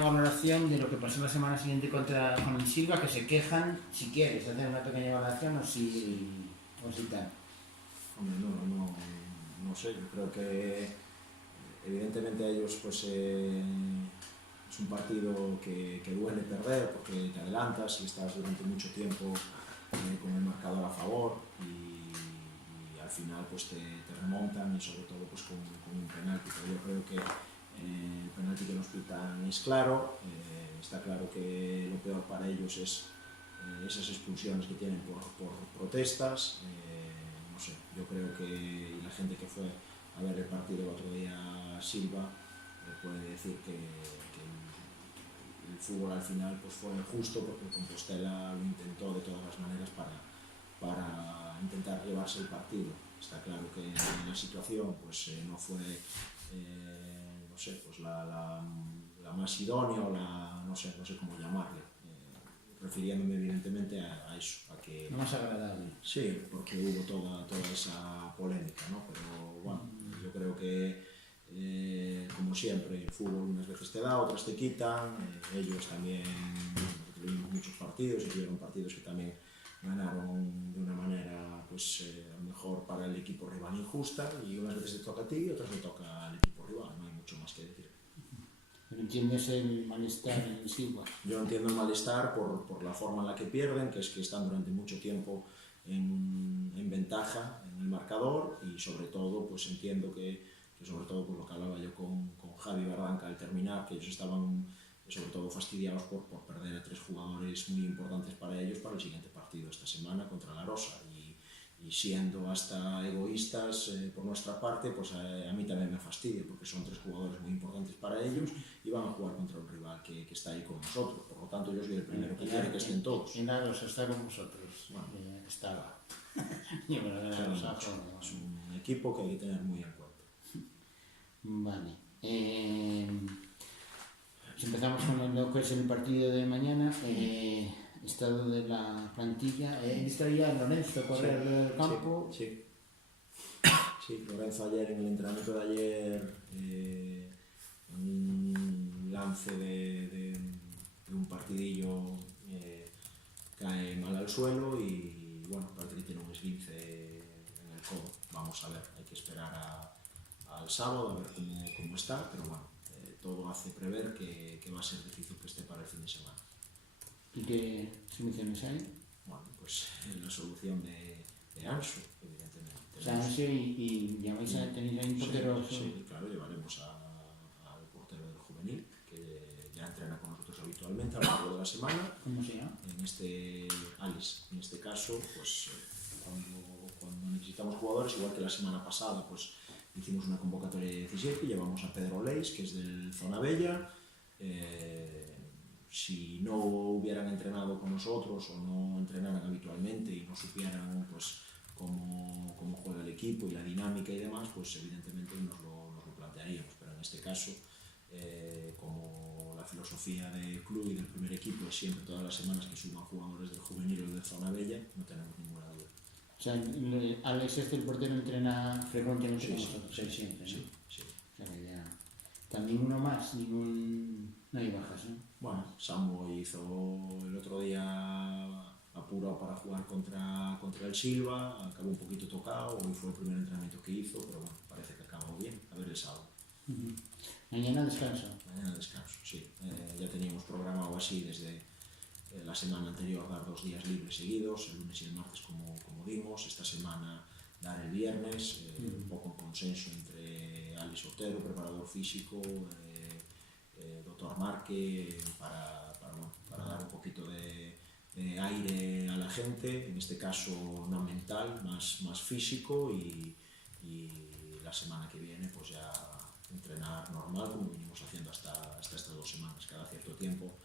Valoración de lo que pasó la semana siguiente con el Silva, que se quejan, si quieres hacer una pequeña valoración o si tal. Hombre, no sé, yo creo que evidentemente a ellos pues es un partido que duele perder porque te adelantas y estás durante mucho tiempo con el marcador a favor y al final pues te remontan y sobre todo pues con un penalti, pero yo creo que el penalti que nos pitan es claro, está claro que lo peor para ellos es esas expulsiones que tienen por protestas, no sé, yo creo que la gente que fue a ver el partido el otro día Silva puede decir que el fútbol al final pues fue justo porque el Compostela lo intentó de todas las maneras para intentar llevarse el partido. Está claro que la situación pues no fue no sé, pues la más idónea, no sé cómo llamarle, refiriéndome evidentemente a eso, a que... No más agradable. Sí, porque hubo toda esa polémica, ¿no? Pero bueno, yo creo que como siempre, el fútbol unas veces te da, otras te quitan, ellos también tuvimos muchos partidos y tuvieron partidos que también ganaron de una manera pues a lo mejor para el equipo rival injusta y unas veces te toca a ti y otras le toca al equipo rival, no hay mucho más que decir. ¿Pero entiendes el malestar en Silva? Yo entiendo el malestar por la forma en la que pierden, que es que están durante mucho tiempo en ventaja en el marcador y sobre todo pues entiendo que sobre todo por lo que hablaba yo con Javi Barranca al terminar, que ellos estaban sobre todo fastidiados por perder a 3 jugadores muy importantes para ellos para el siguiente partido esta semana contra la Rosa y siendo hasta egoístas por nuestra parte, pues a mí también me fastidia porque son 3 jugadores muy importantes para ellos y van a jugar contra un rival que está ahí con nosotros, por lo tanto yo soy el primero que quiere que estén todos. En la Rosa está con vosotros, bueno. Estaba. Yo me lo voy a Rosa, es un equipo que hay que tener muy en cuenta. Vale. Si empezamos con lo que es el partido de mañana, estado de la plantilla, estaría Lorenzo correr del campo. Sí, Lorenzo ayer en el entrenamiento de ayer, un lance de un partidillo cae mal al suelo y bueno, parece que tiene un esguince en el codo. Vamos a ver, hay que esperar al sábado a ver cómo está, pero bueno, todo hace prever que va a ser difícil que esté para el fin de semana. ¿Y qué soluciones hay? Bueno, pues la solución de Ansu, evidentemente. O sea, Ansu y llamáis a tener ahí un portero. Sí, claro, llevaremos al portero del juvenil, que ya entrena con nosotros habitualmente a lo largo de la semana. ¿Cómo se llama? Alice, en este caso, pues cuando necesitamos jugadores, igual que la semana pasada, pues hicimos una convocatoria de 17 y llevamos a Pedro Leis, que es del Zona Bella. Si no hubieran entrenado con nosotros o no entrenaran habitualmente y no supieran pues cómo juega el equipo y la dinámica y demás, pues evidentemente nos lo plantearíamos, pero en este caso como la filosofía del club y del primer equipo es siempre todas las semanas que suban jugadores del juvenil o de Zona Bella, no tenemos ninguna duda. O sea, Alex el portero entrena frecuentemente con vosotros, siempre, ¿no? Sí. O sea, ya... También uno más, no hay bajas, ¿no? Bueno, Sambo hizo el otro día apurado para jugar contra el Silva, acabó un poquito tocado, hoy fue el primer entrenamiento que hizo, pero bueno, parece que acabó bien, a ver el sábado. Mañana descanso. Mañana descanso, sí. Ya teníamos programado así desde la semana anterior dar 2 días libres seguidos, el lunes y el martes como dimos, esta semana dar el viernes, un poco en consenso entre Alex Otero, preparador físico, doctor Marque, para dar un poquito de aire a la gente, en este caso no mental, más físico y la semana que viene pues ya entrenar normal como venimos haciendo hasta estas 2 semanas, cada cierto tiempo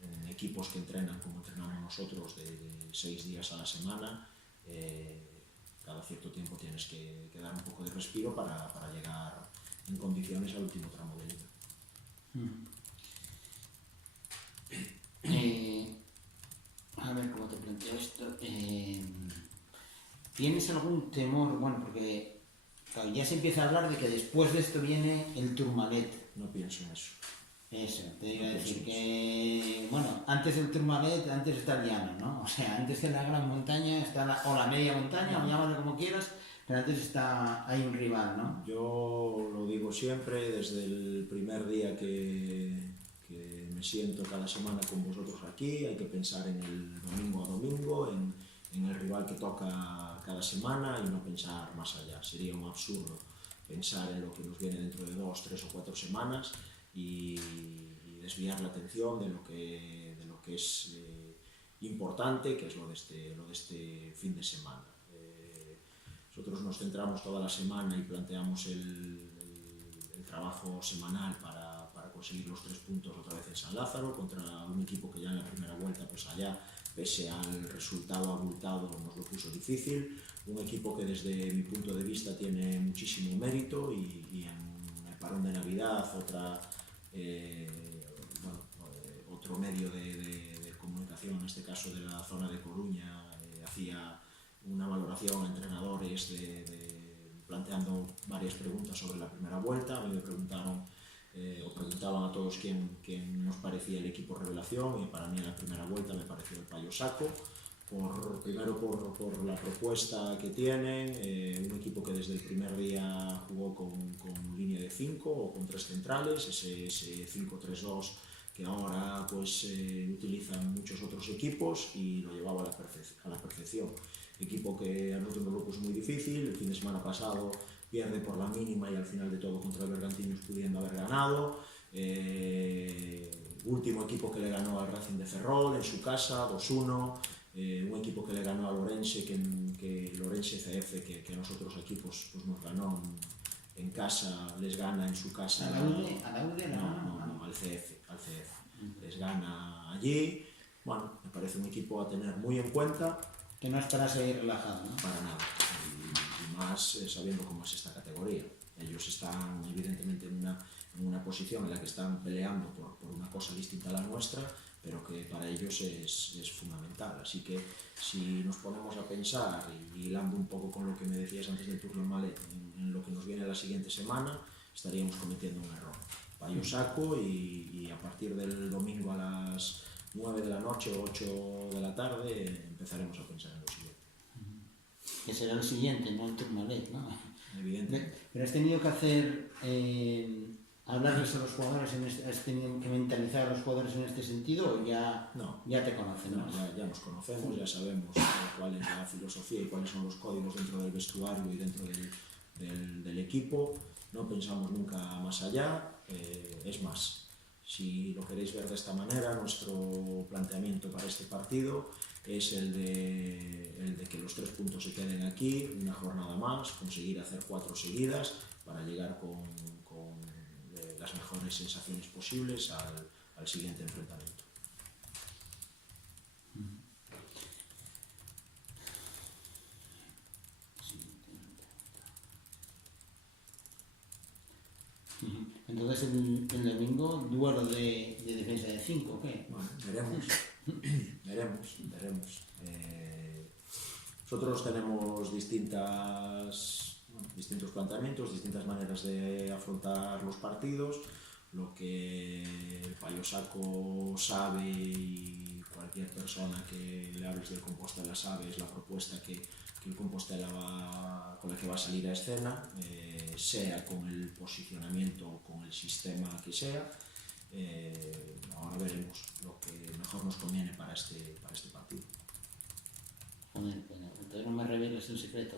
en equipos que entrenan como entrenamos nosotros de 6 días a la semana, cada cierto tiempo tienes que dar un poco de respiro para llegar en condiciones al último tramo de liga. A ver cómo te planteo esto. ¿Tienes algún temor? Bueno, porque claro, ya se empieza a hablar de que después de esto viene el Tourmalet. No pienso en eso. Eso, te iba a decir que, bueno, antes del Tourmalet, antes está el llano, ¿no? O sea, antes de la gran montaña está o la media montaña, o llámalo como quieras, pero antes hay un rival, ¿no? Yo lo digo siempre, desde el primer día que me siento cada semana con vosotros aquí, hay que pensar en el domingo a domingo, en el rival que toca cada semana y no pensar más allá. Sería un absurdo pensar en lo que nos viene dentro de 2, 3 o 4 semanas y desviar la atención de lo que es importante, que es lo de este fin de semana. Nosotros nos centramos toda la semana y planteamos el trabajo semanal para conseguir los 3 puntos otra vez en San Lázaro contra un equipo que ya en la primera vuelta, pues allá, pese al resultado abultado, nos lo puso difícil. Un equipo que desde mi punto de vista tiene muchísimo mérito y en el parón de Navidad otro medio de comunicación, en este caso de la zona de Coruña, hacía una valoración a entrenadores planteando varias preguntas sobre la primera vuelta. A mí me preguntaban a todos quién nos parecía el equipo revelación, y para mí en la primera vuelta me pareció el Payo Saco, primero por la propuesta que tienen, un equipo que desde el primer día jugó con línea de 5 o con 3 centrales, ese 5-3-2 que ahora pues utilizan muchos otros equipos, y lo llevaba a la perfección. Equipo que a nosotros nos lo puso muy difícil. El fin de semana pasado pierde por la mínima y al final de todo contra el Bergantiños, pudiendo haber ganado. Último equipo que le ganó al Racing de Ferrol en su casa, 2-1. Un equipo que le ganó al Orense, que el Orense CF, que a nosotros aquí pues nos ganó en casa, les gana en su casa. ¿A la UDE? No, al CF. Les gana allí. Bueno, me parece un equipo a tener muy en cuenta. Que no es para seguir relajado, ¿no? Para nada. Y más sabiendo cómo es esta categoría. Ellos están evidentemente en una posición en la que están peleando por una cosa distinta a la nuestra, pero que para ellos es fundamental. Así que si nos ponemos a pensar, y hilando un poco con lo que me decías antes del Tourmalet, en lo que nos viene la siguiente semana, estaríamos cometiendo un error. Payo Saco, y a partir del domingo a las 9 de la noche o 8 de la tarde empezaremos a pensar en lo siguiente. Que será el siguiente, no el Tourmalet, ¿no? Evidentemente. Pero has tenido que hacer, hablarles a los jugadores, has tenido que mentalizar a los jugadores en este sentido, o ya te conocen, ¿no? Ya nos conocemos, ya sabemos cuál es la filosofía y cuáles son los códigos dentro del vestuario y dentro del equipo. No pensamos nunca más allá. Es más, si lo queréis ver de esta manera, nuestro planteamiento para este partido es el de que los 3 puntos se queden aquí, una jornada más, conseguir hacer 4 seguidas para llegar con las mejores sensaciones posibles al siguiente enfrentamiento. Entonces el domingo, duelo de defensa de 5, ¿o qué? Bueno, veremos. Nosotros tenemos distintos planteamientos, distintas maneras de afrontar los partidos. Lo que el Payo Saco sabe, y cualquier persona que le hables del Compostela sabe, es la propuesta que el Compostela con la que va a salir a escena, sea con el posicionamiento o con el sistema que sea. Ahora veremos lo que mejor nos conviene para este partido. Joder, entonces no me reveles el secreto.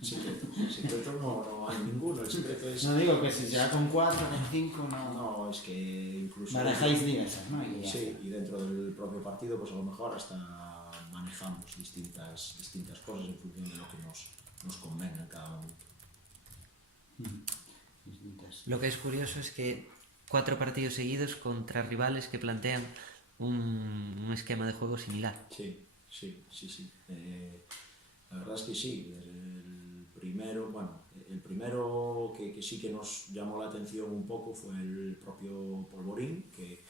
Secreto no hay ninguno. El secreto es... No digo que si será con 4, con 5, no. No, es que incluso... Manejáis diversas, ¿no? Sí, y dentro del propio partido, pues a lo mejor hasta manejamos distintas cosas en función de lo que nos convenga en cada momento. Lo que es curioso es que 4 partidos seguidos contra rivales que plantean un esquema de juego similar. Sí. La verdad es que sí. El primero que sí que nos llamó la atención un poco fue el propio Polvorín, que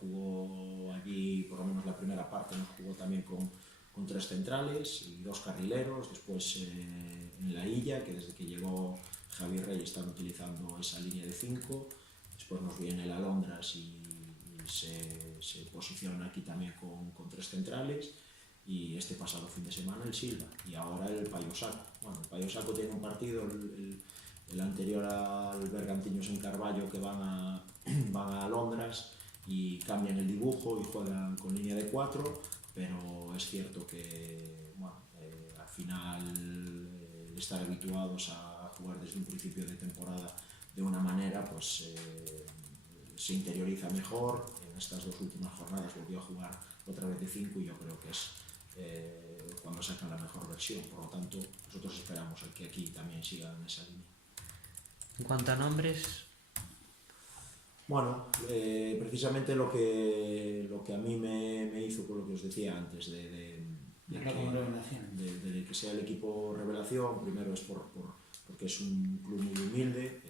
jugó allí, por lo menos la primera parte, nos jugó también con con 3 centrales y 2 carrileros. Después en la Illa, que desde que llegó Javi Rey están utilizando esa línea de 5. Después nos viene el Alondras y se posiciona aquí también con 3 centrales. Y este pasado fin de semana el Silva y ahora el Payo Saco. Bueno, el Payo Saco tiene un partido, el anterior al Bergantiños en Carballo, que van a Londres y cambian el dibujo y juegan con línea de 4, pero es cierto que bueno, al final estar habituados a jugar desde un principio de temporada de una manera, pues se interioriza mejor. En estas 2 últimas jornadas volvió a jugar otra vez de 5 y yo creo que es cuando sacan la mejor versión. Por lo tanto, nosotros esperamos que aquí también sigan en esa línea. En cuanto a nombres, bueno, precisamente lo que a mí me hizo, por lo que os decía antes, de que sea el equipo revelación, primero es porque es un club muy humilde,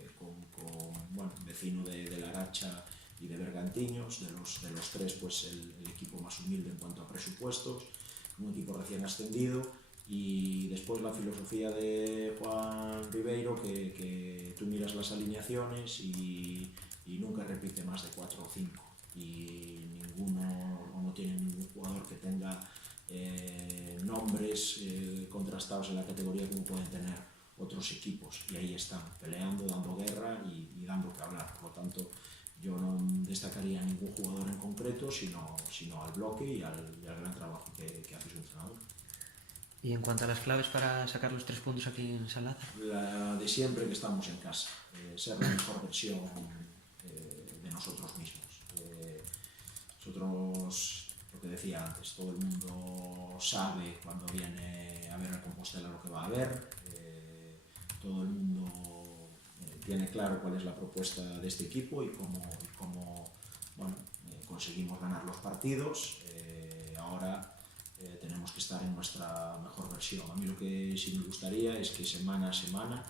bueno, vecino de La Aracha y de Bergantiños, de los 3 pues el equipo más humilde en cuanto a presupuestos, un equipo recién ascendido. Y después la filosofía de Juan Ribeiro, que tú miras las alineaciones y nunca repite más de 4 o 5 y no tiene ningún jugador que tenga nombres contrastados en la categoría como pueden tener otros equipos, y ahí están peleando, dando guerra y dando que hablar. Por lo tanto, yo no destacaría a ningún jugador en concreto, sino al bloque y al gran trabajo que hace su entrenador. y en cuanto a las claves para sacar los 3 puntos aquí en Salazar, La de siempre, que estamos en casa, ser la mejor versión de nosotros mismos. Nosotros, lo que decía antes, todo el mundo sabe cuando viene a ver a Compostela lo que va a ver, todo el mundo tiene claro cuál es la propuesta de este equipo y cómo bueno, conseguimos ganar los partidos. Ahora tenemos que estar en nuestra mejor versión. A mí lo que sí me gustaría es que semana a semana,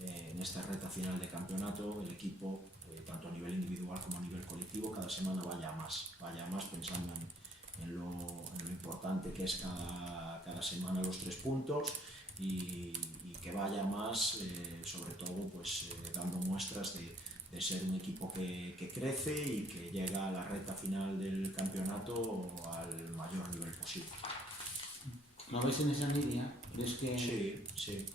en esta recta final de campeonato, el equipo, tanto a nivel individual como a nivel colectivo, cada semana vaya más pensando en lo importante que es cada semana los 3 puntos y que vaya más, sobre todo, pues dando muestras de ser un equipo que crece y que llega a la recta final del campeonato al mayor nivel posible. ¿Lo ves en esa línea? ¿Crees que...? Sí,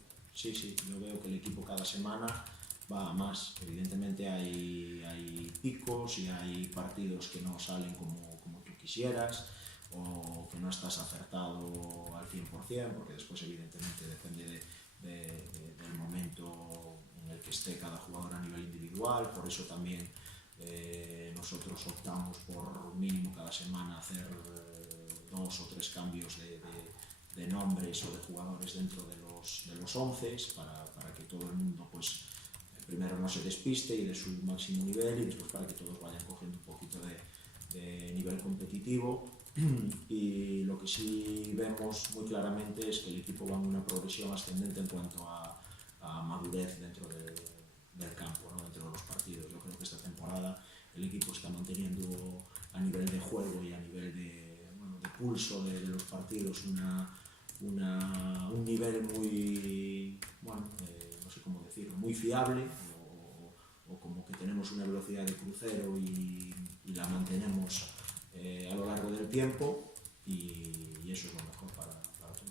yo veo que el equipo cada semana va a más. Evidentemente hay picos y hay partidos que no salen como tú quisieras o que no estás acertado al 100%, porque después evidentemente depende del momento en el que esté cada jugador a nivel individual. Por eso también nosotros optamos por mínimo cada semana hacer 2 o 3 cambios de nombres o de jugadores dentro de los 11 para que todo el mundo pues primero no se despiste y de su máximo nivel, y después para que todos vayan cogiendo un poquito de nivel competitivo. Y lo que sí vemos muy claramente es que el equipo va en una progresión ascendente en cuanto a madurez dentro del campo, ¿no? Dentro de los partidos. Yo creo que esta temporada el equipo está manteniendo a nivel de juego y a nivel de pulso de los partidos un nivel muy, no sé cómo decirlo, muy fiable, o como que tenemos una velocidad de crucero y la mantenemos a lo largo del tiempo, y eso es lo mejor para todos.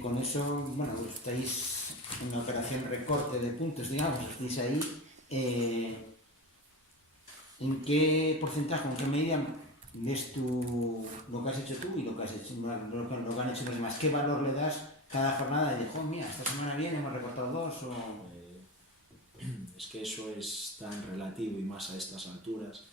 Con eso, bueno, estáis en una operación recorte de puntos, digamos, estáis ahí. ¿En qué porcentaje, en qué medida ves tú lo que has hecho tú y lo que han hecho los demás? ¿Qué valor le das cada jornada? Y digo, mira, esta semana viene, hemos recortado 2 o... Es que eso es tan relativo, y más a estas alturas.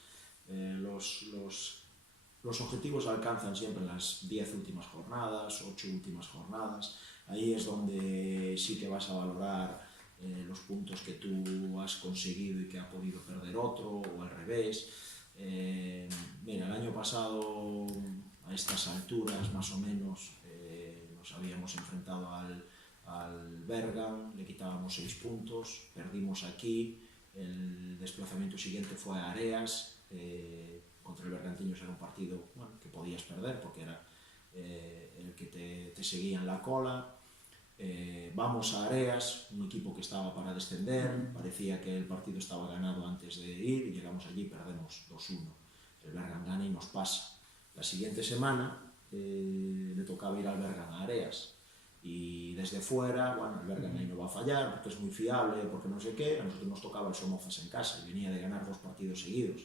Los objetivos se alcanzan siempre en las 10 últimas jornadas, 8 últimas jornadas. Ahí es donde sí que vas a valorar los puntos que tú has conseguido y que ha podido perder otro, o al revés. Mira, el año pasado a estas alturas más o menos nos habíamos enfrentado al Bergan, le quitábamos 6 puntos, perdimos aquí, el desplazamiento siguiente fue a Areas, contra el Bergantiños era un partido que podías perder porque era el que te seguía en la cola. Vamos a Areas, un equipo que estaba para descender, parecía que el partido estaba ganado antes de ir, y llegamos allí y perdemos 2-1. El Bergan gana y nos pasa. La siguiente semana le tocaba ir al Bergan a Areas, y desde fuera, bueno, el Bergan ahí no va a fallar porque es muy fiable, porque no sé qué. A nosotros nos tocaba el Somozas en casa y venía de ganar 2 partidos seguidos.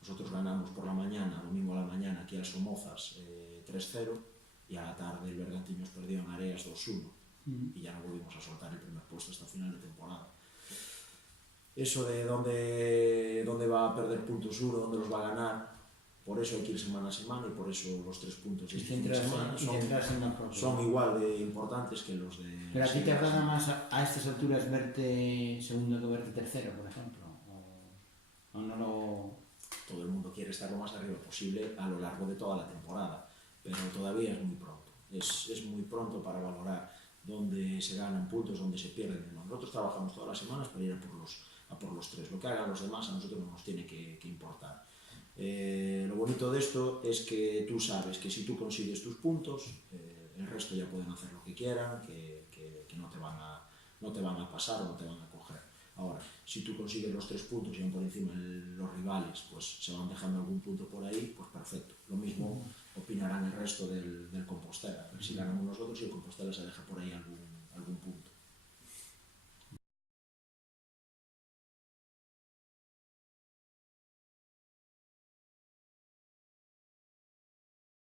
Nosotros ganamos por la mañana, domingo a la mañana, aquí al Somozas 3-0, y a la tarde el Bergantiños perdió en Areas 2-1, y ya no volvimos a soltar el primer puesto hasta final de temporada. Eso de dónde va a perder puntos uno, dónde los va a ganar, por eso hay que ir semana a semana, y por eso los 3 puntos de este fin de semana son igual de importantes que los de... ¿Pero a ti te agrada más a estas alturas verte segundo que verte tercero, por ejemplo? ¿O no lo...? Todo el mundo quiere estar lo más arriba posible a lo largo de toda la temporada, pero todavía es muy pronto. Es muy pronto para valorar dónde se ganan puntos, dónde se pierden. Nosotros trabajamos todas las semanas para ir a por los 3. Lo que hagan los demás a nosotros no nos tiene que importar. Lo bonito de esto es que tú sabes que si tú consigues tus puntos, el resto ya pueden hacer lo que quieran, que no te van a pasar o no te van a coger. Ahora, si tú consigues los 3 puntos y van por encima los rivales, pues se van dejando algún punto por ahí, pues perfecto. Lo mismo opinarán el resto del Compostela. Si ganamos nosotros y el Compostela se deja por ahí algún